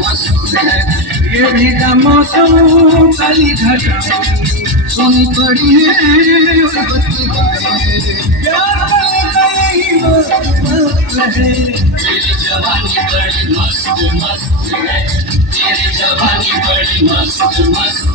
मस्त है। ये भीगा मौसम काली घटा सोनी पड़ी है और बत्ती गाए। प्यार करने का यही मतलब है। तेरी जवानी बड़ी मस्त मस्त है, तेरी जवानी बड़ी मस्त मस्त